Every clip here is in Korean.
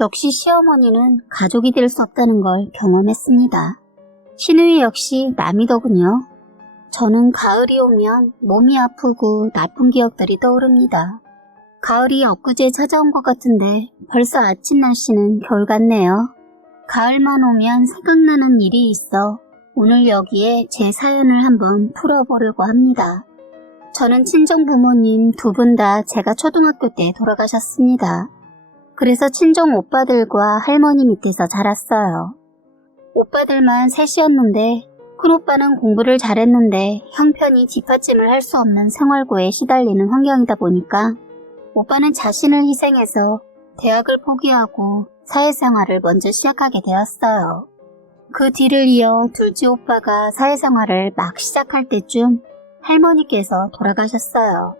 역시 시어머니는 가족이 될 수 없다는 걸 경험했습니다. 시누이 역시 남이더군요. 저는 가을이 오면 몸이 아프고 나쁜 기억들이 떠오릅니다. 가을이 엊그제 찾아온 것 같은데 벌써 아침 날씨는 겨울 같네요. 가을만 오면 생각나는 일이 있어 오늘 여기에 제 사연을 한번 풀어보려고 합니다. 저는 친정 부모님 두 분 다 제가 초등학교 때 돌아가셨습니다. 그래서 친정 오빠들과 할머니 밑에서 자랐어요. 오빠들만 셋이었는데 큰오빠는 공부를 잘했는데 형편이 뒷받침을 할 수 없는 생활고에 시달리는 환경이다 보니까 오빠는 자신을 희생해서 대학을 포기하고 사회생활을 먼저 시작하게 되었어요. 그 뒤를 이어 둘째 오빠가 사회생활을 막 시작할 때쯤 할머니께서 돌아가셨어요.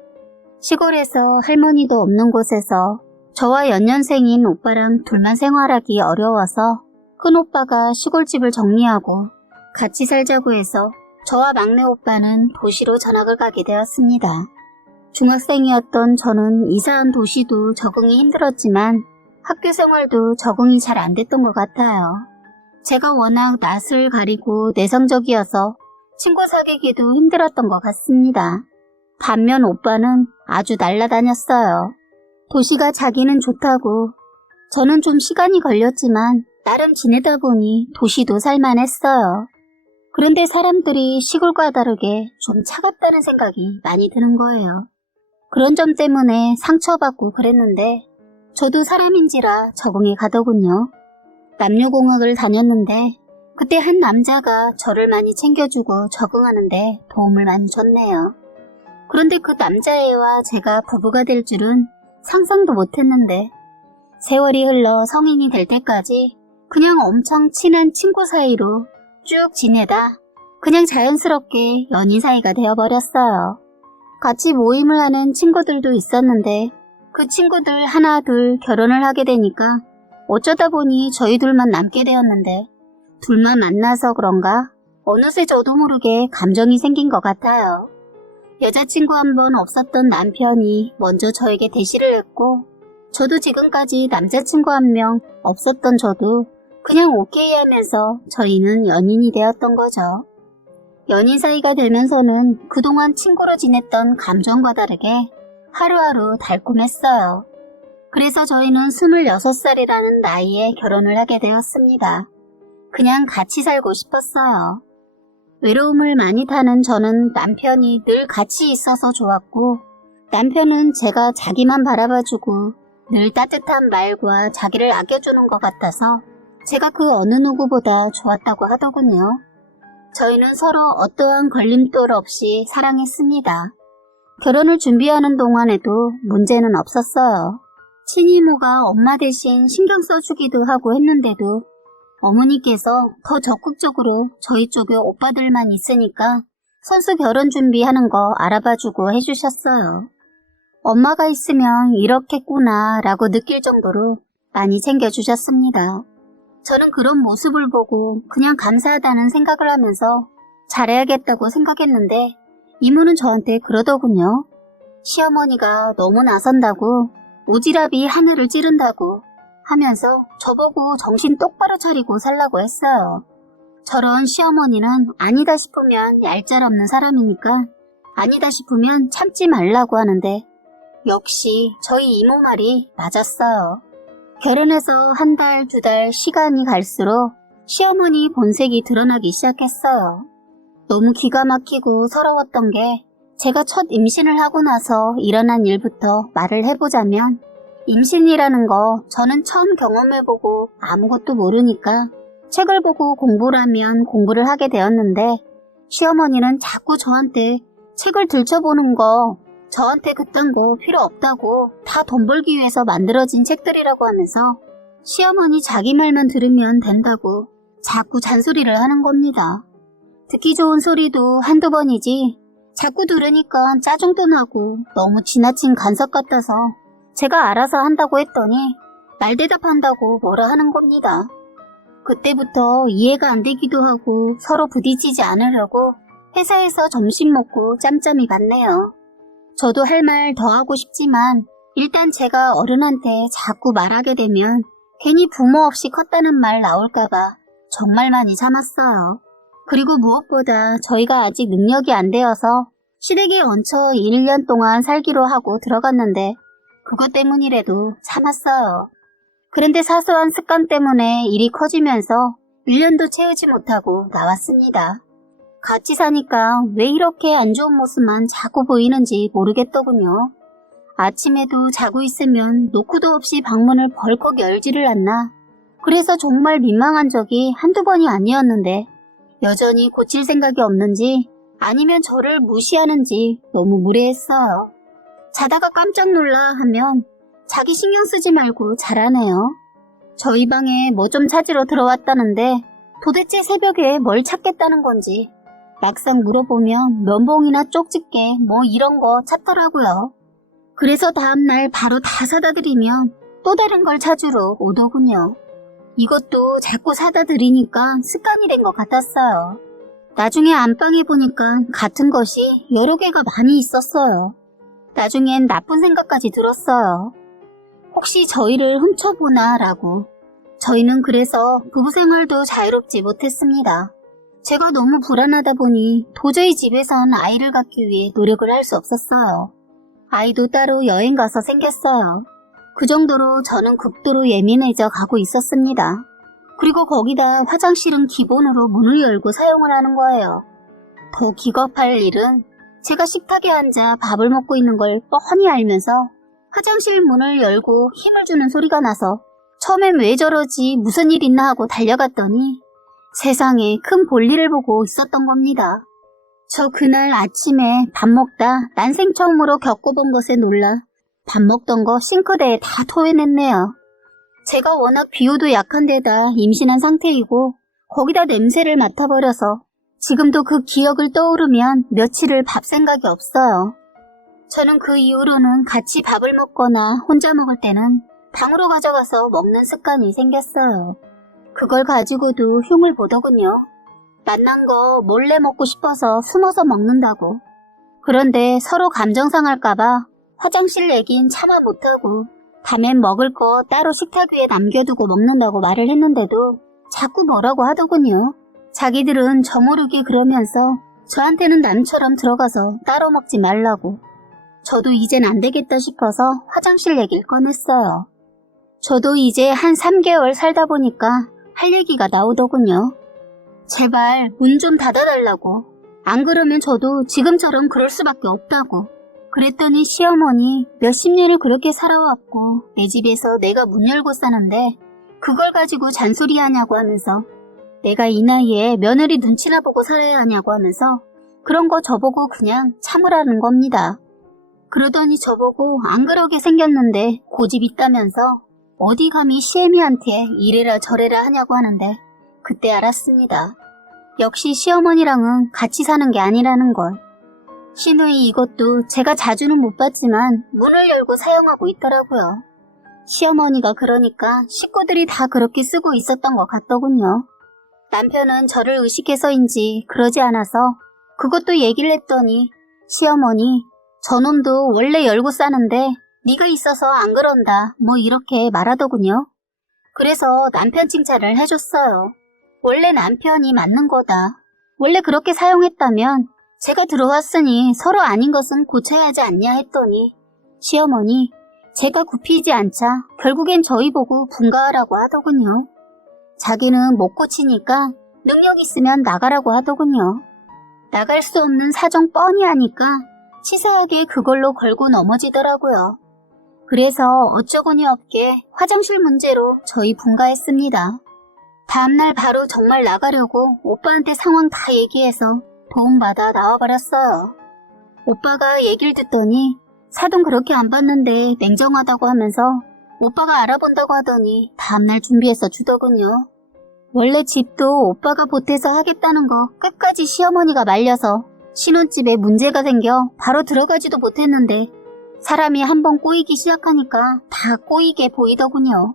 시골에서 할머니도 없는 곳에서 저와 연년생인 오빠랑 둘만 생활하기 어려워서 큰오빠가 시골집을 정리하고 같이 살자고 해서 저와 막내 오빠는 도시로 전학을 가게 되었습니다. 중학생이었던 저는 이사한 도시도 적응이 힘들었지만 학교 생활도 적응이 잘 안 됐던 것 같아요. 제가 워낙 낯을 가리고 내성적이어서 친구 사귀기도 힘들었던 것 같습니다. 반면 오빠는 아주 날라다녔어요. 도시가 자기는 좋다고. 저는 좀 시간이 걸렸지만 나름 지내다 보니 도시도 살만했어요. 그런데 사람들이 시골과 다르게 좀 차갑다는 생각이 많이 드는 거예요. 그런 점 때문에 상처받고 그랬는데 저도 사람인지라 적응해 가더군요. 남녀공학을 다녔는데 그때 한 남자가 저를 많이 챙겨주고 적응하는데 도움을 많이 줬네요. 그런데 그 남자애와 제가 부부가 될 줄은 상상도 못했는데 세월이 흘러 성인이 될 때까지 그냥 엄청 친한 친구 사이로 쭉 지내다 그냥 자연스럽게 연인 사이가 되어버렸어요. 같이 모임을 하는 친구들도 있었는데 그 친구들 하나 둘 결혼을 하게 되니까 어쩌다 보니 저희 둘만 남게 되었는데 둘만 만나서 그런가 어느새 저도 모르게 감정이 생긴 것 같아요. 여자친구 한 번 없었던 남편이 먼저 저에게 대시를 했고 저도 지금까지 남자친구 한 명 없었던 저도 그냥 오케이 하면서 저희는 연인이 되었던 거죠. 연인 사이가 되면서는 그동안 친구로 지냈던 감정과 다르게 하루하루 달콤했어요. 그래서 저희는 26살이라는 나이에 결혼을 하게 되었습니다. 그냥 같이 살고 싶었어요. 외로움을 많이 타는 저는 남편이 늘 같이 있어서 좋았고 남편은 제가 자기만 바라봐주고 늘 따뜻한 말과 자기를 아껴주는 것 같아서 제가 그 어느 누구보다 좋았다고 하더군요. 저희는 서로 어떠한 걸림돌 없이 사랑했습니다. 결혼을 준비하는 동안에도 문제는 없었어요. 친이모가 엄마 대신 신경 써주기도 하고 했는데도 어머니께서 더 적극적으로 저희 쪽에 오빠들만 있으니까 선수 결혼 준비하는 거 알아봐주고 해주셨어요. 엄마가 있으면 이렇겠구나 라고 느낄 정도로 많이 챙겨주셨습니다. 저는 그런 모습을 보고 그냥 감사하다는 생각을 하면서 잘해야겠다고 생각했는데 이모는 저한테 그러더군요. 시어머니가 너무 나선다고 오지랖이 하늘을 찌른다고 하면서 저보고 정신 똑바로 차리고 살라고 했어요. 저런 시어머니는 아니다 싶으면 얄짤 없는 사람이니까 아니다 싶으면 참지 말라고 하는데 역시 저희 이모 말이 맞았어요. 결혼해서 한 달, 두 달 시간이 갈수록 시어머니 본색이 드러나기 시작했어요. 너무 기가 막히고 서러웠던 게 제가 첫 임신을 하고 나서 일어난 일부터 말을 해보자면 임신이라는 거 저는 처음 경험해보고 아무것도 모르니까 책을 보고 공부를 하면 공부를 하게 되었는데 시어머니는 자꾸 저한테 책을 들춰보는 거 저한테 그딴 거 필요 없다고 다 돈 벌기 위해서 만들어진 책들이라고 하면서 시어머니 자기 말만 들으면 된다고 자꾸 잔소리를 하는 겁니다. 듣기 좋은 소리도 한두 번이지 자꾸 들으니까 짜증도 나고 너무 지나친 간섭 같아서 제가 알아서 한다고 했더니 말대답한다고 뭐라 하는 겁니다. 그때부터 이해가 안 되기도 하고 서로 부딪히지 않으려고 회사에서 점심 먹고 짬짬이 갔네요. 저도 할 말 더 하고 싶지만 일단 제가 어른한테 자꾸 말하게 되면 괜히 부모 없이 컸다는 말 나올까봐 정말 많이 참았어요. 그리고 무엇보다 저희가 아직 능력이 안 되어서 시댁에 얹혀 1년 동안 살기로 하고 들어갔는데 그것 때문이라도 참았어요. 그런데 사소한 습관 때문에 일이 커지면서 1년도 채우지 못하고 나왔습니다. 같이 사니까 왜 이렇게 안 좋은 모습만 자꾸 보이는지 모르겠더군요. 아침에도 자고 있으면 노크도 없이 방문을 벌컥 열지를 않나. 그래서 정말 민망한 적이 한두 번이 아니었는데 여전히 고칠 생각이 없는지 아니면 저를 무시하는지 너무 무례했어요. 자다가 깜짝 놀라 하면 자기 신경 쓰지 말고 자라네요. 저희 방에 뭐 좀 찾으러 들어왔다는데 도대체 새벽에 뭘 찾겠다는 건지 막상 물어보면 면봉이나 쪽집게 뭐 이런 거 찾더라고요. 그래서 다음날 바로 다 사다 드리면 또 다른 걸 찾으러 오더군요. 이것도 자꾸 사다 드리니까 습관이 된 것 같았어요. 나중에 안방에 보니까 같은 것이 여러 개가 많이 있었어요. 나중엔 나쁜 생각까지 들었어요. 혹시 저희를 훔쳐보나 라고. 저희는 그래서 부부 생활도 자유롭지 못했습니다. 제가 너무 불안하다 보니 도저히 집에선 아이를 갖기 위해 노력을 할 수 없었어요. 아이도 따로 여행 가서 생겼어요. 그 정도로 저는 극도로 예민해져 가고 있었습니다. 그리고 거기다 화장실은 기본으로 문을 열고 사용을 하는 거예요. 더 기겁할 일은 제가 식탁에 앉아 밥을 먹고 있는 걸 뻔히 알면서 화장실 문을 열고 힘을 주는 소리가 나서 처음엔 왜 저러지 무슨 일 있나 하고 달려갔더니 세상에 큰 볼일을 보고 있었던 겁니다. 저 그날 아침에 밥 먹다 난생 처음으로 겪어본 것에 놀라 밥 먹던 거 싱크대에 다 토해냈네요. 제가 워낙 비호도 약한 데다 임신한 상태이고 거기다 냄새를 맡아버려서 지금도 그 기억을 떠오르면 며칠을 밥 생각이 없어요. 저는 그 이후로는 같이 밥을 먹거나 혼자 먹을 때는 방으로 가져가서 먹는 습관이 생겼어요. 그걸 가지고도 흉을 보더군요. 맛난 거 몰래 먹고 싶어서 숨어서 먹는다고. 그런데 서로 감정 상할까봐 화장실 얘긴 참아 못하고 밤엔 먹을 거 따로 식탁 위에 남겨두고 먹는다고 말을 했는데도 자꾸 뭐라고 하더군요. 자기들은 저 모르게 그러면서 저한테는 남처럼 들어가서 따로 먹지 말라고. 저도 이젠 안 되겠다 싶어서 화장실 얘기를 꺼냈어요. 저도 이제 한 3개월 살다 보니까 할 얘기가 나오더군요. 제발 문 좀 닫아달라고. 안 그러면 저도 지금처럼 그럴 수밖에 없다고. 그랬더니 시어머니 몇십 년을 그렇게 살아왔고 내 집에서 내가 문 열고 사는데 그걸 가지고 잔소리하냐고 하면서 내가 이 나이에 며느리 눈치나 보고 살아야 하냐고 하면서 그런 거 저보고 그냥 참으라는 겁니다. 그러더니 저보고 안 그러게 생겼는데 고집 있다면서 어디 감히 시애미한테 이래라 저래라 하냐고 하는데 그때 알았습니다. 역시 시어머니랑은 같이 사는 게 아니라는 걸. 시누이 이것도 제가 자주는 못 봤지만 문을 열고 사용하고 있더라고요. 시어머니가 그러니까 식구들이 다 그렇게 쓰고 있었던 것 같더군요. 남편은 저를 의식해서인지 그러지 않아서 그것도 얘기를 했더니 시어머니 저놈도 원래 열고 싸는데 네가 있어서 안 그런다 뭐 이렇게 말하더군요. 그래서 남편 칭찬을 해줬어요. 원래 남편이 맞는 거다. 원래 그렇게 사용했다면 제가 들어왔으니 서로 아닌 것은 고쳐야 하지 않냐 했더니 시어머니 제가 굽히지 않자 결국엔 저희 보고 분가하라고 하더군요. 자기는 못 고치니까 능력 있으면 나가라고 하더군요. 나갈 수 없는 사정 뻔히 하니까 치사하게 그걸로 걸고 넘어지더라고요. 그래서 어쩌고니 없게 화장실 문제로 저희 분가했습니다. 다음날 바로 정말 나가려고 오빠한테 상황 다 얘기해서 도움받아 나와버렸어요. 오빠가 얘기를 듣더니 사돈 그렇게 안 봤는데 냉정하다고 하면서 오빠가 알아본다고 하더니 다음날 준비해서 주더군요. 원래 집도 오빠가 보태서 하겠다는 거 끝까지 시어머니가 말려서 신혼집에 문제가 생겨 바로 들어가지도 못했는데 사람이 한번 꼬이기 시작하니까 다 꼬이게 보이더군요.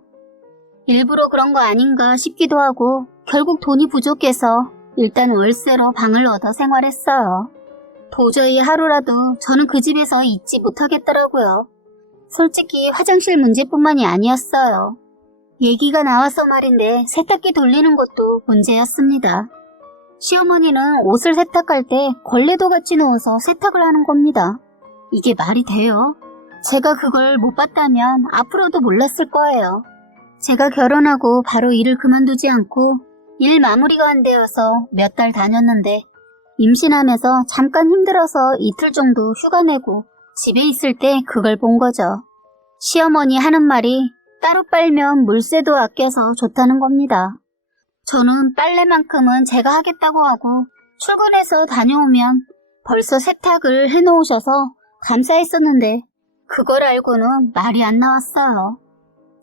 일부러 그런 거 아닌가 싶기도 하고 결국 돈이 부족해서 일단 월세로 방을 얻어 생활했어요. 도저히 하루라도 저는 그 집에서 있지 못하겠더라고요. 솔직히 화장실 문제뿐만이 아니었어요. 얘기가 나와서 말인데 세탁기 돌리는 것도 문제였습니다. 시어머니는 옷을 세탁할 때 걸레도 같이 넣어서 세탁을 하는 겁니다. 이게 말이 돼요? 제가 그걸 못 봤다면 앞으로도 몰랐을 거예요. 제가 결혼하고 바로 일을 그만두지 않고 일 마무리가 안 되어서 몇 달 다녔는데 임신하면서 잠깐 힘들어서 이틀 정도 휴가 내고 집에 있을 때 그걸 본 거죠. 시어머니 하는 말이 따로 빨면 물세도 아껴서 좋다는 겁니다. 저는 빨래만큼은 제가 하겠다고 하고 출근해서 다녀오면 벌써 세탁을 해놓으셔서 감사했었는데 그걸 알고는 말이 안 나왔어요.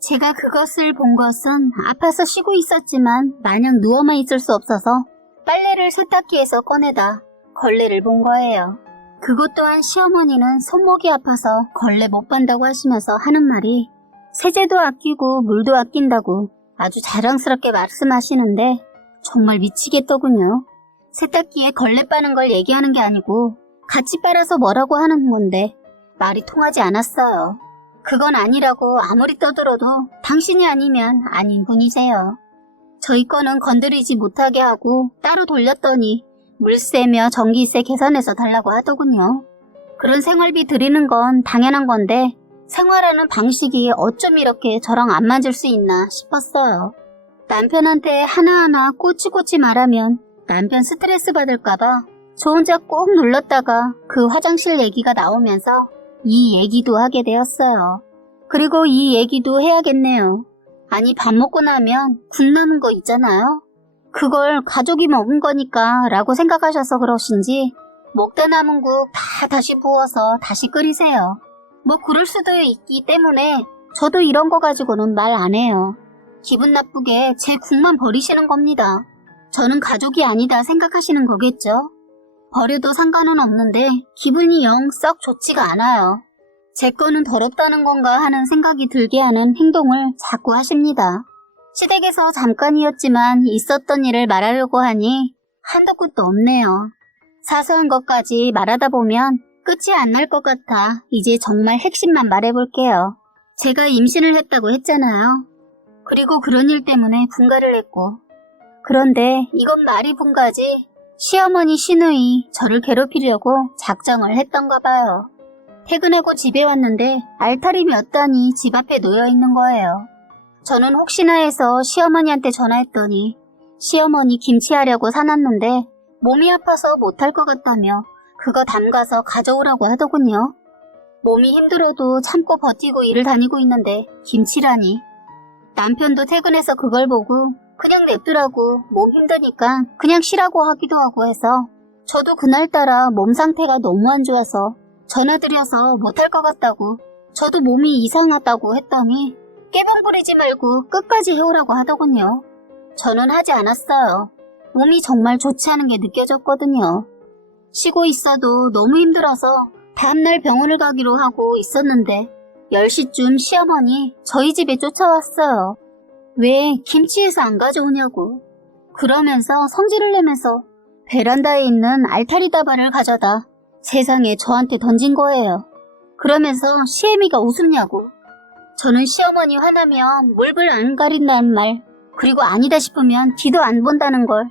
제가 그것을 본 것은 아파서 쉬고 있었지만 마냥 누워만 있을 수 없어서 빨래를 세탁기에서 꺼내다 걸레를 본 거예요. 그것 또한 시어머니는 손목이 아파서 걸레 못 반다고 하시면서 하는 말이 세제도 아끼고 물도 아낀다고 아주 자랑스럽게 말씀하시는데 정말 미치겠더군요. 세탁기에 걸레 빠는 걸 얘기하는 게 아니고 같이 빨아서 뭐라고 하는 건데 말이 통하지 않았어요. 그건 아니라고 아무리 떠들어도 당신이 아니면 아닌 분이세요. 저희 거는 건드리지 못하게 하고 따로 돌렸더니 물세며 전기세 계산해서 달라고 하더군요. 그런 생활비 드리는 건 당연한 건데 생활하는 방식이 어쩜 이렇게 저랑 안 맞을 수 있나 싶었어요. 남편한테 하나하나 꼬치꼬치 말하면 남편 스트레스 받을까봐 저 혼자 꼭 눌렀다가 그 화장실 얘기가 나오면서 이 얘기도 하게 되었어요. 그리고 이 얘기도 해야겠네요. 아니 밥 먹고 나면 국 남은 거 있잖아요. 그걸 가족이 먹은 거니까 라고 생각하셔서 그러신지 먹다 남은 국 다 다시 부어서 다시 끓이세요. 뭐 그럴 수도 있기 때문에 저도 이런 거 가지고는 말 안 해요. 기분 나쁘게 제 국만 버리시는 겁니다. 저는 가족이 아니다 생각하시는 거겠죠? 버려도 상관은 없는데 기분이 영 썩 좋지가 않아요. 제 거는 더럽다는 건가 하는 생각이 들게 하는 행동을 자꾸 하십니다. 시댁에서 잠깐이었지만 있었던 일을 말하려고 하니 한도 끝도 없네요. 사소한 것까지 말하다 보면 끝이 안 날 것 같아 이제 정말 핵심만 말해볼게요. 제가 임신을 했다고 했잖아요. 그리고 그런 일 때문에 분가를 했고 그런데 이건 말이 분가지 시어머니 시누이 저를 괴롭히려고 작정을 했던가 봐요. 퇴근하고 집에 왔는데 알타리 몇 단이 집 앞에 놓여 있는 거예요. 저는 혹시나 해서 시어머니한테 전화했더니 시어머니 김치하려고 사놨는데 몸이 아파서 못할 것 같다며 그거 담가서 가져오라고 하더군요. 몸이 힘들어도 참고 버티고 일을 다니고 있는데 김치라니. 남편도 퇴근해서 그걸 보고 그냥 냅두라고 몸 힘드니까 그냥 쉬라고 하기도 하고 해서 저도 그날따라 몸 상태가 너무 안 좋아서 전화드려서 못할 것 같다고 저도 몸이 이상하다고 했더니 깨병 부리지 말고 끝까지 해오라고 하더군요. 저는 하지 않았어요. 몸이 정말 좋지 않은 게 느껴졌거든요. 쉬고 있어도 너무 힘들어서 다음날 병원을 가기로 하고 있었는데 10시쯤 시어머니 저희 집에 쫓아왔어요. 왜 김치에서 안 가져오냐고. 그러면서 성질을 내면서 베란다에 있는 알타리 다발을 가져다 세상에 저한테 던진 거예요. 그러면서 시애미가 웃음냐고. 저는 시어머니 화나면 물불 안 가린다는 말 그리고 아니다 싶으면 뒤도 안 본다는 걸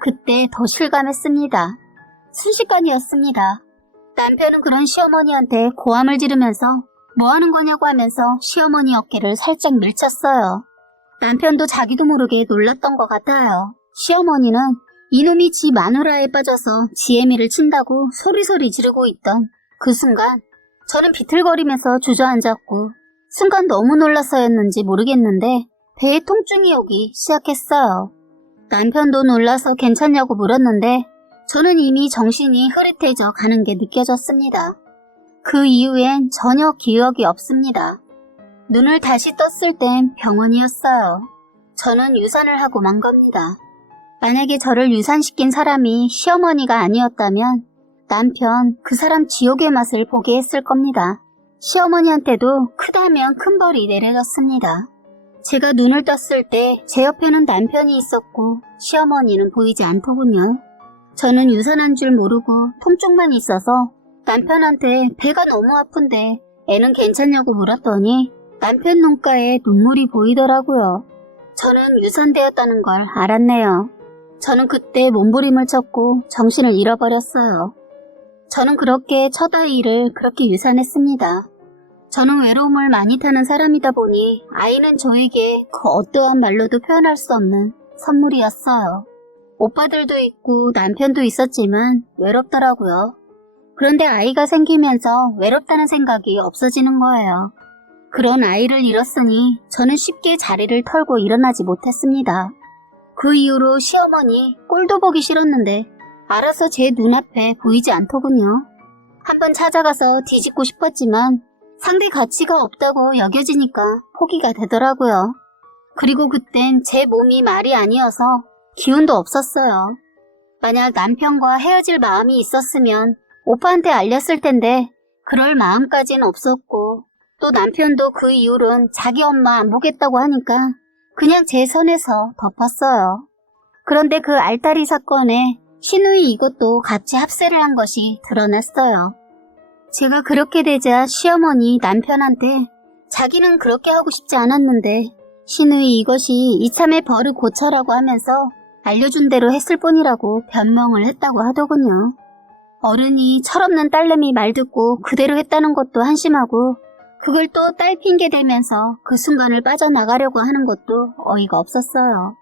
그때 더 실감했습니다. 순식간이었습니다. 남편은 그런 시어머니한테 고함을 지르면서 뭐 하는 거냐고 하면서 시어머니 어깨를 살짝 밀쳤어요. 남편도 자기도 모르게 놀랐던 것 같아요. 시어머니는 이놈이 지 마누라에 빠져서 지애미를 친다고 소리소리 지르고 있던 그 순간 저는 비틀거리면서 주저앉았고 순간 너무 놀라서였는지 모르겠는데 배에 통증이 오기 시작했어요. 남편도 놀라서 괜찮냐고 물었는데 저는 이미 정신이 흐릿해져 가는 게 느껴졌습니다. 그 이후엔 전혀 기억이 없습니다. 눈을 다시 떴을 땐 병원이었어요. 저는 유산을 하고 만 겁니다. 만약에 저를 유산시킨 사람이 시어머니가 아니었다면 남편 그 사람 지옥의 맛을 보게 했을 겁니다. 시어머니한테도 크다면 큰 벌이 내려졌습니다. 제가 눈을 떴을 때 제 옆에는 남편이 있었고 시어머니는 보이지 않더군요. 저는 유산한 줄 모르고 통증만 있어서 남편한테 배가 너무 아픈데 애는 괜찮냐고 물었더니 남편 눈가에 눈물이 보이더라고요. 저는 유산되었다는 걸 알았네요. 저는 그때 몸부림을 쳤고 정신을 잃어버렸어요. 저는 그렇게 첫 아이를 그렇게 유산했습니다. 저는 외로움을 많이 타는 사람이다 보니 아이는 저에게 그 어떠한 말로도 표현할 수 없는 선물이었어요. 오빠들도 있고 남편도 있었지만 외롭더라고요. 그런데 아이가 생기면서 외롭다는 생각이 없어지는 거예요. 그런 아이를 잃었으니 저는 쉽게 자리를 털고 일어나지 못했습니다. 그 이후로 시어머니 꼴도 보기 싫었는데 알아서 제 눈앞에 보이지 않더군요. 한번 찾아가서 뒤집고 싶었지만 상대 가치가 없다고 여겨지니까 포기가 되더라고요. 그리고 그땐 제 몸이 말이 아니어서 기운도 없었어요. 만약 남편과 헤어질 마음이 있었으면 오빠한테 알렸을 텐데 그럴 마음까진 없었고 또 남편도 그 이후로는 자기 엄마 안 보겠다고 하니까 그냥 제 선에서 덮었어요. 그런데 그 알타리 사건에 시누이 이것도 같이 합세를 한 것이 드러났어요. 제가 그렇게 되자 시어머니 남편한테 자기는 그렇게 하고 싶지 않았는데 시누이 이것이 이참에 버릇 고쳐라고 하면서 알려준 대로 했을 뿐이라고 변명을 했다고 하더군요. 어른이 철없는 딸내미 말 듣고 그대로 했다는 것도 한심하고 그걸 또 딸 핑계 대면서 그 순간을 빠져나가려고 하는 것도 어이가 없었어요.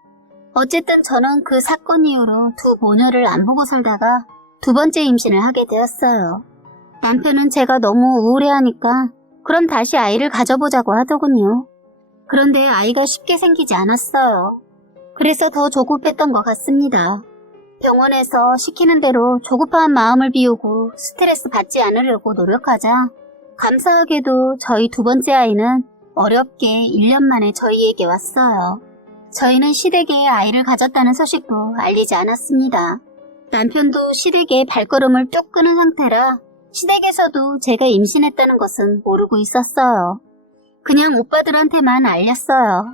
어쨌든 저는 그 사건 이후로 두 모녀를 안 보고 살다가 두 번째 임신을 하게 되었어요. 남편은 제가 너무 우울해하니까 그럼 다시 아이를 가져보자고 하더군요. 그런데 아이가 쉽게 생기지 않았어요. 그래서 더 조급했던 것 같습니다. 병원에서 시키는 대로 조급한 마음을 비우고 스트레스 받지 않으려고 노력하자 감사하게도 저희 두 번째 아이는 어렵게 1년 만에 저희에게 왔어요. 저희는 시댁에 아이를 가졌다는 소식도 알리지 않았습니다. 남편도 시댁에 발걸음을 뚝 끄는 상태라 시댁에서도 제가 임신했다는 것은 모르고 있었어요. 그냥 오빠들한테만 알렸어요.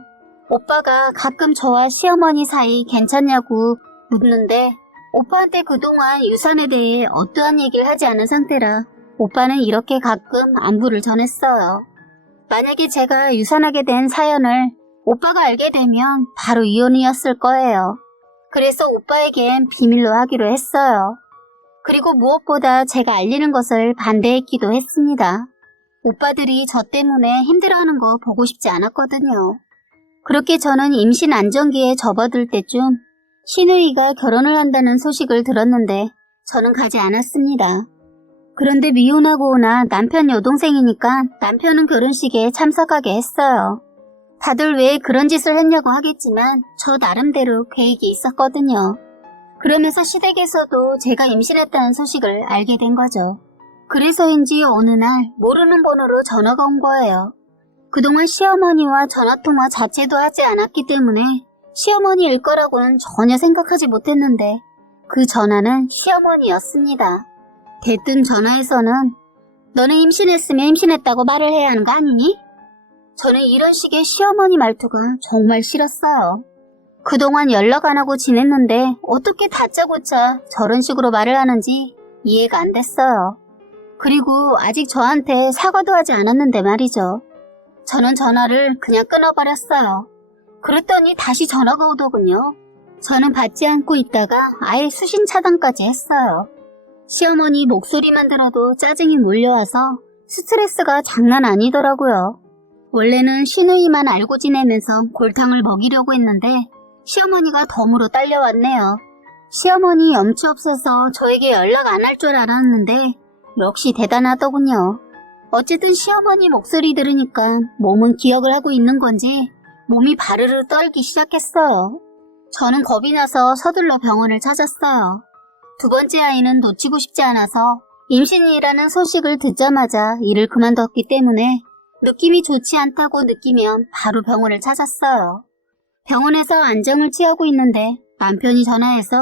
오빠가 가끔 저와 시어머니 사이 괜찮냐고 묻는데 오빠한테 그동안 유산에 대해 어떠한 얘기를 하지 않은 상태라 오빠는 이렇게 가끔 안부를 전했어요. 만약에 제가 유산하게 된 사연을 오빠가 알게 되면 바로 이혼이었을 거예요. 그래서 오빠에겐 비밀로 하기로 했어요. 그리고 무엇보다 제가 알리는 것을 반대했기도 했습니다. 오빠들이 저 때문에 힘들어하는 거 보고 싶지 않았거든요. 그렇게 저는 임신 안정기에 접어들 때쯤 시누이가 결혼을 한다는 소식을 들었는데 저는 가지 않았습니다. 그런데 미혼하고 오나 남편 여동생이니까 남편은 결혼식에 참석하게 했어요. 다들 왜 그런 짓을 했냐고 하겠지만 저 나름대로 계획이 있었거든요. 그러면서 시댁에서도 제가 임신했다는 소식을 알게 된 거죠. 그래서인지 어느 날 모르는 번호로 전화가 온 거예요. 그동안 시어머니와 전화통화 자체도 하지 않았기 때문에 시어머니일 거라고는 전혀 생각하지 못했는데 그 전화는 시어머니였습니다. 대뜸 전화에서는 너는 임신했으면 임신했다고 말을 해야 하는 거 아니니? 저는 이런 식의 시어머니 말투가 정말 싫었어요. 그동안 연락 안 하고 지냈는데 어떻게 다짜고짜 저런 식으로 말을 하는지 이해가 안 됐어요. 그리고 아직 저한테 사과도 하지 않았는데 말이죠. 저는 전화를 그냥 끊어버렸어요. 그랬더니 다시 전화가 오더군요. 저는 받지 않고 있다가 아예 수신 차단까지 했어요. 시어머니 목소리만 들어도 짜증이 몰려와서 스트레스가 장난 아니더라고요. 원래는 시누이만 알고 지내면서 골탕을 먹이려고 했는데 시어머니가 덤으로 딸려왔네요. 시어머니 염치 없어서 저에게 연락 안 할 줄 알았는데 역시 대단하더군요. 어쨌든 시어머니 목소리 들으니까 몸은 기억을 하고 있는 건지 몸이 바르르 떨기 시작했어요. 저는 겁이 나서 서둘러 병원을 찾았어요. 두 번째 아이는 놓치고 싶지 않아서 임신이라는 소식을 듣자마자 일을 그만뒀기 때문에 느낌이 좋지 않다고 느끼면 바로 병원을 찾았어요. 병원에서 안정을 취하고 있는데 남편이 전화해서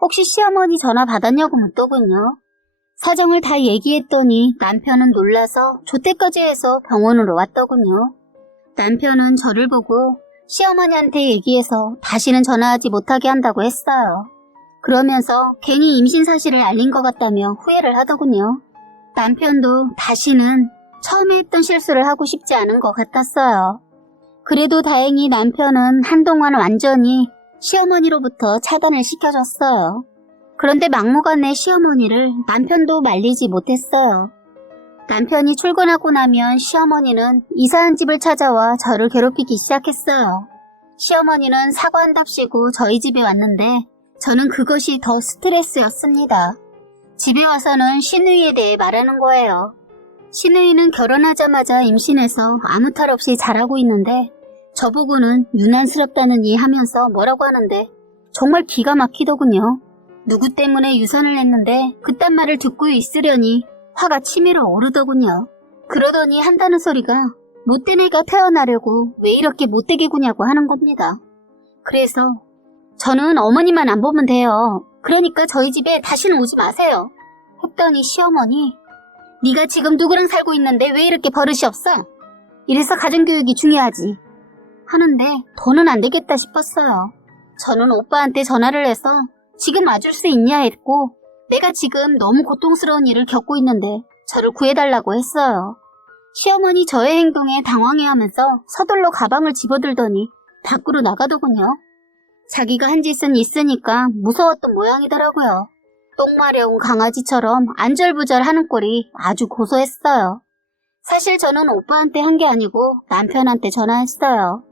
혹시 시어머니 전화 받았냐고 묻더군요. 사정을 다 얘기했더니 남편은 놀라서 조퇴까지 해서 병원으로 왔더군요. 남편은 저를 보고 시어머니한테 얘기해서 다시는 전화하지 못하게 한다고 했어요. 그러면서 괜히 임신 사실을 알린 것 같다며 후회를 하더군요. 남편도 다시는 처음에 했던 실수를 하고 싶지 않은 것 같았어요. 그래도 다행히 남편은 한동안 완전히 시어머니로부터 차단을 시켜줬어요. 그런데 막무가내 시어머니를 남편도 말리지 못했어요. 남편이 출근하고 나면 시어머니는 이사한 집을 찾아와 저를 괴롭히기 시작했어요. 시어머니는 사과한답시고 저희 집에 왔는데 저는 그것이 더 스트레스였습니다. 집에 와서는 시누이에 대해 말하는 거예요. 시누이는 결혼하자마자 임신해서 아무 탈 없이 잘하고 있는데 저보고는 유난스럽다느니 하면서 뭐라고 하는데 정말 기가 막히더군요. 누구 때문에 유산을 했는데 그딴 말을 듣고 있으려니 화가 치밀어 오르더군요. 그러더니 한다는 소리가 못된 애가 태어나려고 왜 이렇게 못되게 구냐고 하는 겁니다. 그래서 저는 어머니만 안 보면 돼요. 그러니까 저희 집에 다시는 오지 마세요. 했더니 시어머니, 네가 지금 누구랑 살고 있는데 왜 이렇게 버릇이 없어? 이래서 가정교육이 중요하지. 하는데 더는 안 되겠다 싶었어요. 저는 오빠한테 전화를 해서 지금 와줄 수 있냐 했고 내가 지금 너무 고통스러운 일을 겪고 있는데 저를 구해달라고 했어요. 시어머니 저의 행동에 당황해하면서 서둘러 가방을 집어들더니 밖으로 나가더군요. 자기가 한 짓은 있으니까 무서웠던 모양이더라고요. 똥 마려운 강아지처럼 안절부절 하는 꼴이 아주 고소했어요. 사실 저는 오빠한테 한 게 아니고 남편한테 전화했어요.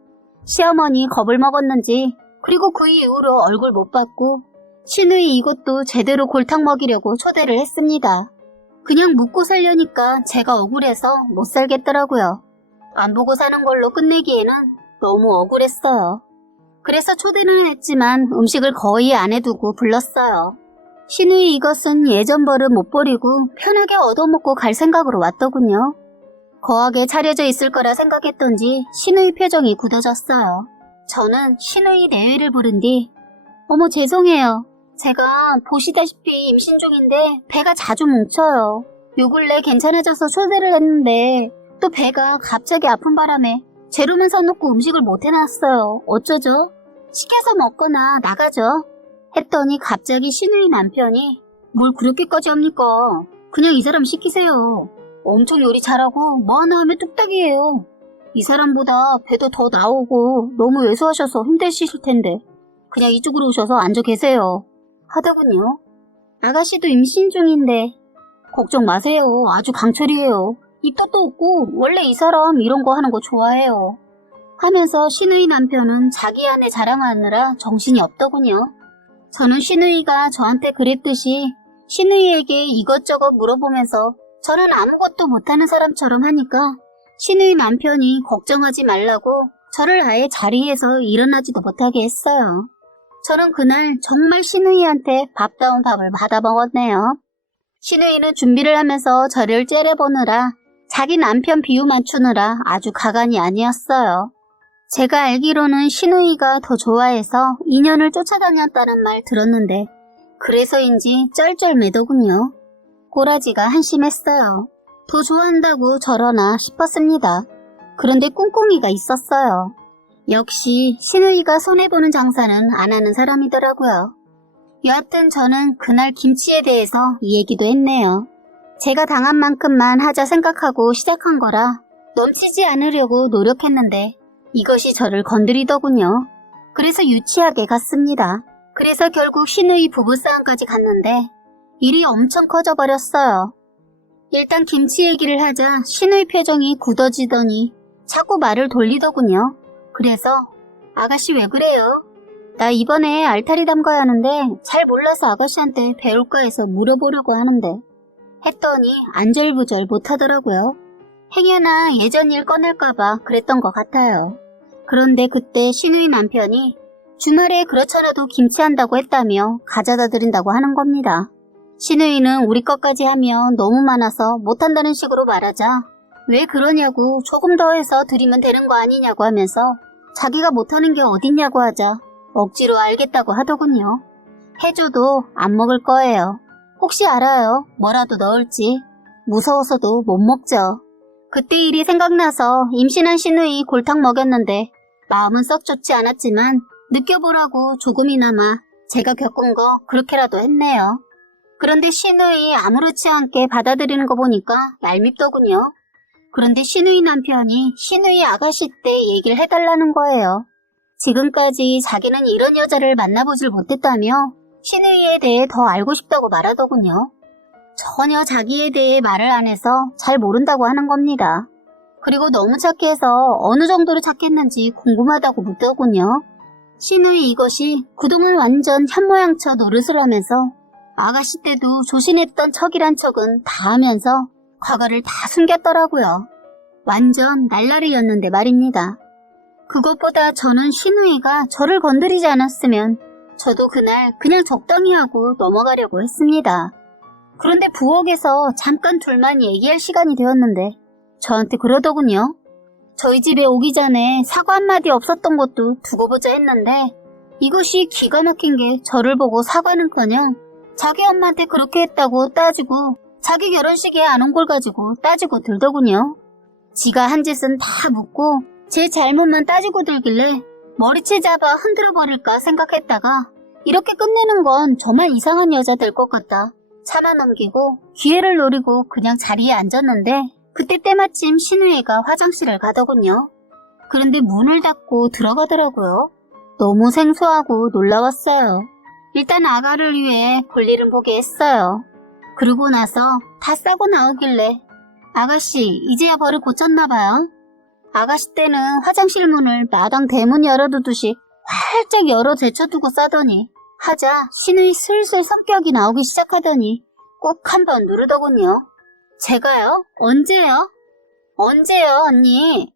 시어머니 겁을 먹었는지 그리고 그 이후로 얼굴 못 봤고 시누이 이것도 제대로 골탕 먹이려고 초대를 했습니다. 그냥 묵고 살려니까 제가 억울해서 못 살겠더라고요. 안 보고 사는 걸로 끝내기에는 너무 억울했어요. 그래서 초대는 했지만 음식을 거의 안 해두고 불렀어요. 시누이 이것은 예전 버릇 못 버리고 편하게 얻어먹고 갈 생각으로 왔더군요. 거하게 차려져 있을 거라 생각했던지 시누이 표정이 굳어졌어요. 저는 시누이 내외를 부른 뒤 어머 죄송해요. 제가 보시다시피 임신 중인데 배가 자주 뭉쳐요. 요 근래 괜찮아져서 초대를 했는데 또 배가 갑자기 아픈 바람에 재료만 사놓고 음식을 못 해놨어요. 어쩌죠? 시켜서 먹거나 나가죠. 했더니 갑자기 시누이 남편이 뭘 그렇게까지 합니까? 그냥 이 사람 시키세요. 엄청 요리 잘하고 뭐 하나 하면 뚝딱이에요. 이 사람보다 배도 더 나오고 너무 왜소하셔서 힘드실 텐데 그냥 이쪽으로 오셔서 앉아 계세요. 하더군요. 아가씨도 임신 중인데 걱정 마세요. 아주 강철이에요. 입도 또 없고 원래 이 사람 이런 거 하는 거 좋아해요. 하면서 시누이 남편은 자기 아내 자랑하느라 정신이 없더군요. 저는 시누이가 저한테 그랬듯이 시누이에게 이것저것 물어보면서 저는 아무것도 못하는 사람처럼 하니까 시누이 남편이 걱정하지 말라고 저를 아예 자리에서 일어나지도 못하게 했어요. 저는 그날 정말 시누이한테 밥다운 밥을 받아 먹었네요. 시누이는 준비를 하면서 저를 째려보느라 자기 남편 비유 맞추느라 아주 가관이 아니었어요. 제가 알기로는 시누이가 더 좋아해서 인연을 쫓아다녔다는 말 들었는데 그래서인지 쩔쩔매더군요. 꼬라지가 한심했어요. 더 좋아한다고 저러나 싶었습니다. 그런데 꿍꿍이가 있었어요. 역시 시누이가 손해보는 장사는 안 하는 사람이더라고요. 여하튼 저는 그날 김치에 대해서 이 얘기도 했네요. 제가 당한 만큼만 하자 생각하고 시작한 거라 넘치지 않으려고 노력했는데 이것이 저를 건드리더군요. 그래서 유치하게 갔습니다. 그래서 결국 시누이 부부싸움까지 갔는데 일이 엄청 커져버렸어요. 일단 김치 얘기를 하자 시누이 표정이 굳어지더니 자꾸 말을 돌리더군요. 그래서 아가씨 왜 그래요? 나 이번에 알타리 담가야 하는데 잘 몰라서 아가씨한테 배울까 해서 물어보려고 하는데 했더니 안절부절 못하더라고요. 행여나 예전 일 꺼낼까봐 그랬던 것 같아요. 그런데 그때 시누이 남편이 주말에 그렇잖아도 김치한다고 했다며 가져다 드린다고 하는 겁니다. 시누이는 우리 것까지 하면 너무 많아서 못한다는 식으로 말하자 왜 그러냐고 조금 더 해서 드리면 되는 거 아니냐고 하면서 자기가 못하는 게 어딨냐고 하자 억지로 알겠다고 하더군요. 해줘도 안 먹을 거예요. 혹시 알아요? 뭐라도 넣을지. 무서워서도 못 먹죠. 그때 일이 생각나서 임신한 시누이 골탕 먹였는데 마음은 썩 좋지 않았지만 느껴보라고 조금이나마 제가 겪은 거 그렇게라도 했네요. 그런데 시누이 아무렇지 않게 받아들이는 거 보니까 얄밉더군요. 그런데 신우이 남편이 신우이 아가씨 때 얘기를 해달라는 거예요. 지금까지 자기는 이런 여자를 만나보질 못했다며 신우이에 대해 더 알고 싶다고 말하더군요. 전혀 자기에 대해 말을 안 해서 잘 모른다고 하는 겁니다. 그리고 너무 착해서 어느 정도로 착했는지 궁금하다고 묻더군요. 신우이 이것이 그동안 완전 현모양처 노릇을 하면서 아가씨 때도 조신했던 척이란 척은 다 하면서 과거를 다 숨겼더라고요. 완전 날라리였는데 말입니다. 그것보다 저는 신우이가 저를 건드리지 않았으면 저도 그날 그냥 적당히 하고 넘어가려고 했습니다. 그런데 부엌에서 잠깐 둘만 얘기할 시간이 되었는데 저한테 그러더군요. 저희 집에 오기 전에 사과 한마디 없었던 것도 두고 보자 했는데 이것이 기가 막힌 게 저를 보고 사과는커녕 자기 엄마한테 그렇게 했다고 따지고 자기 결혼식에 안 온 걸 가지고 따지고 들더군요. 지가 한 짓은 다 묻고 제 잘못만 따지고 들길래 머리채 잡아 흔들어 버릴까 생각했다가 이렇게 끝내는 건 저만 이상한 여자 될 것 같다 참아 넘기고 기회를 노리고 그냥 자리에 앉았는데 그때 때마침 신우이가 화장실을 가더군요. 그런데 문을 닫고 들어가더라고요. 너무 생소하고 놀라웠어요. 일단 아가를 위해 볼일은 보게 했어요. 그러고 나서 다 싸고 나오길래 아가씨 이제야 버릇 고쳤나봐요. 아가씨 때는 화장실 문을 마당 대문 열어두듯이 활짝 열어 제쳐두고 싸더니 하자 신우이 슬슬 성격이 나오기 시작하더니 꼭 한번 누르더군요. 제가요? 언제요? 언제요 언니?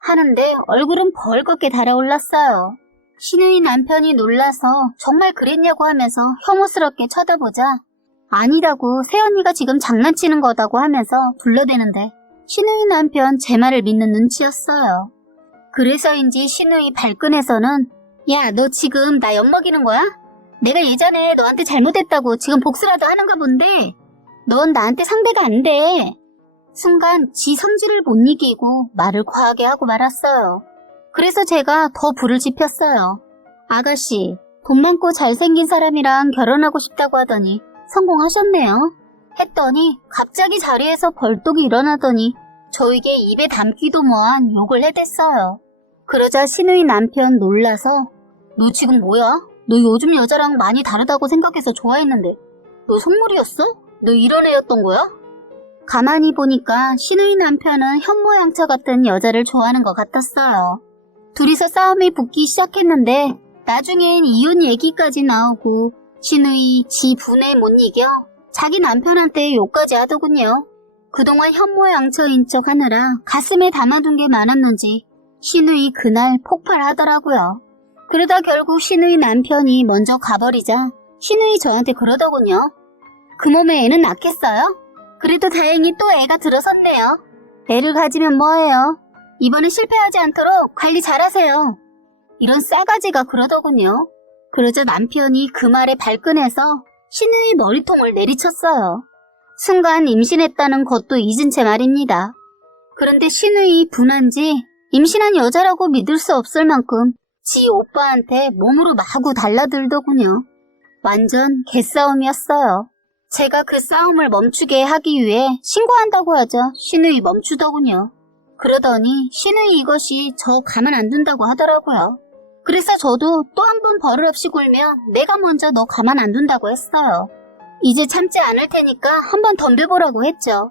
하는데 얼굴은 벌겋게 달아올랐어요. 신우이 남편이 놀라서 정말 그랬냐고 하면서 혐오스럽게 쳐다보자 아니라고 새언니가 지금 장난치는 거다고 하면서 둘러대는데 신우이 남편 제 말을 믿는 눈치였어요. 그래서인지 신우이 발끈해서는 야, 너 지금 나 엿먹이는 거야? 내가 예전에 너한테 잘못했다고 지금 복수라도 하는가 본데 넌 나한테 상대가 안 돼. 순간 지 성질을 못 이기고 말을 과하게 하고 말았어요. 그래서 제가 더 불을 지폈어요. 아가씨, 돈 많고 잘생긴 사람이랑 결혼하고 싶다고 하더니 성공하셨네요. 했더니 갑자기 자리에서 벌떡 일어나더니 저에게 입에 담기도 뭐한 욕을 해댔어요. 그러자 신우이 남편 놀라서 너 지금 뭐야? 너 요즘 여자랑 많이 다르다고 생각해서 좋아했는데 너 속물이었어? 너 이런 애였던 거야? 가만히 보니까 신우이 남편은 현모양처 같은 여자를 좋아하는 것 같았어요. 둘이서 싸움이 붙기 시작했는데 나중엔 이혼 얘기까지 나오고 신우이 지 분에 못 이겨 자기 남편한테 욕까지 하더군요. 그동안 현모양처인 척 하느라 가슴에 담아둔 게 많았는지 신우이 그날 폭발하더라고요. 그러다 결국 신우이 남편이 먼저 가버리자 신우이 저한테 그러더군요. 그 몸에 애는 낳겠어요? 그래도 다행히 또 애가 들어섰네요. 애를 가지면 뭐해요? 이번엔 실패하지 않도록 관리 잘하세요. 이런 싸가지가 그러더군요. 그러자 남편이 그 말에 발끈해서 신우이 머리통을 내리쳤어요. 순간 임신했다는 것도 잊은 채 말입니다. 그런데 신우이 분한지 임신한 여자라고 믿을 수 없을 만큼 지 오빠한테 몸으로 마구 달라들더군요. 완전 개싸움이었어요. 제가 그 싸움을 멈추게 하기 위해 신고한다고 하자 신우이 멈추더군요. 그러더니 신우이 이것이 저 가만 안 둔다고 하더라고요. 그래서 저도 또 한 번 버릇없이 굴면 내가 먼저 너 가만 안 둔다고 했어요. 이제 참지 않을 테니까 한번 덤벼보라고 했죠.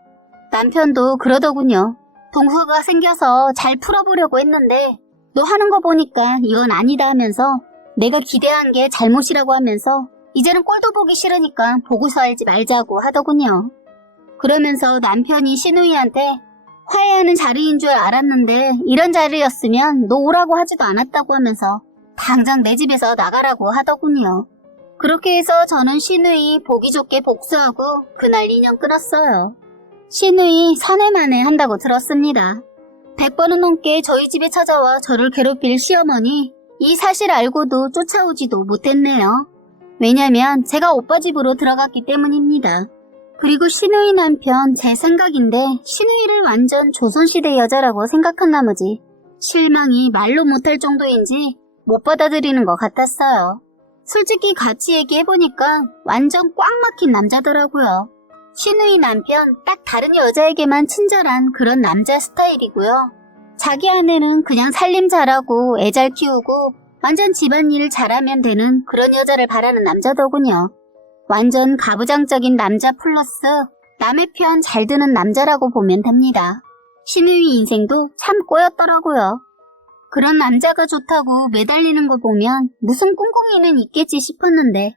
남편도 그러더군요. 동서가 생겨서 잘 풀어보려고 했는데 너 하는 거 보니까 이건 아니다 하면서 내가 기대한 게 잘못이라고 하면서 이제는 꼴도 보기 싫으니까 보고서 알지 말자고 하더군요. 그러면서 남편이 신우이한테 화해하는 자리인 줄 알았는데 이런 자리였으면 너 오라고 하지도 않았다고 하면서 당장 내 집에서 나가라고 하더군요. 그렇게 해서 저는 신우이 보기 좋게 복수하고 그날 인연 끊었어요. 신우이 사내만에 한다고 들었습니다. 100번은 넘게 저희 집에 찾아와 저를 괴롭힐 시어머니 이 사실 알고도 쫓아오지도 못했네요. 왜냐면 제가 오빠 집으로 들어갔기 때문입니다. 그리고 신우이 남편 제 생각인데 신우이를 완전 조선시대 여자라고 생각한 나머지 실망이 말로 못할 정도인지 못 받아들이는 것 같았어요. 솔직히 같이 얘기해보니까 완전 꽉 막힌 남자더라고요. 신우이 남편 딱 다른 여자에게만 친절한 그런 남자 스타일이고요. 자기 아내는 그냥 살림 잘하고 애 잘 키우고 완전 집안일 잘하면 되는 그런 여자를 바라는 남자더군요. 완전 가부장적인 남자 플러스 남의 편 잘 드는 남자라고 보면 됩니다. 신우이 인생도 참 꼬였더라고요. 그런 남자가 좋다고 매달리는 거 보면 무슨 꿍꿍이는 있겠지 싶었는데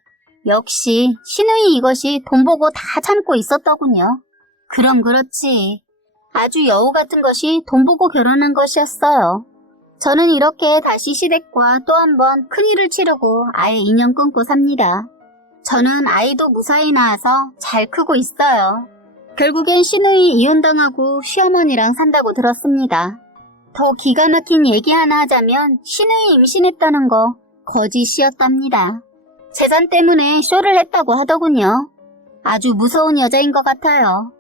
역시 신우이 이것이 돈 보고 다 참고 있었더군요. 그럼 그렇지. 아주 여우 같은 것이 돈 보고 결혼한 것이었어요. 저는 이렇게 다시 시댁과 또 한 번 큰일을 치르고 아예 인연 끊고 삽니다. 저는 아이도 무사히 낳아서 잘 크고 있어요. 결국엔 시누이 이혼당하고 시어머니랑 산다고 들었습니다. 더 기가 막힌 얘기 하나 하자면 시누이 임신했다는 거 거짓이었답니다. 재산 때문에 쇼를 했다고 하더군요. 아주 무서운 여자인 것 같아요.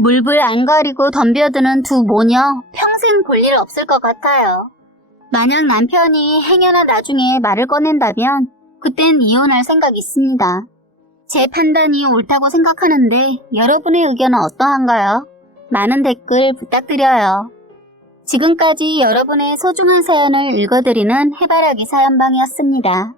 물불 안 가리고 덤벼드는 두 모녀 평생 볼 일 없을 것 같아요. 만약 남편이 행여나 나중에 말을 꺼낸다면 그땐 이혼할 생각 있습니다. 제 판단이 옳다고 생각하는데 여러분의 의견은 어떠한가요? 많은 댓글 부탁드려요. 지금까지 여러분의 소중한 사연을 읽어드리는 해바라기 사연방이었습니다.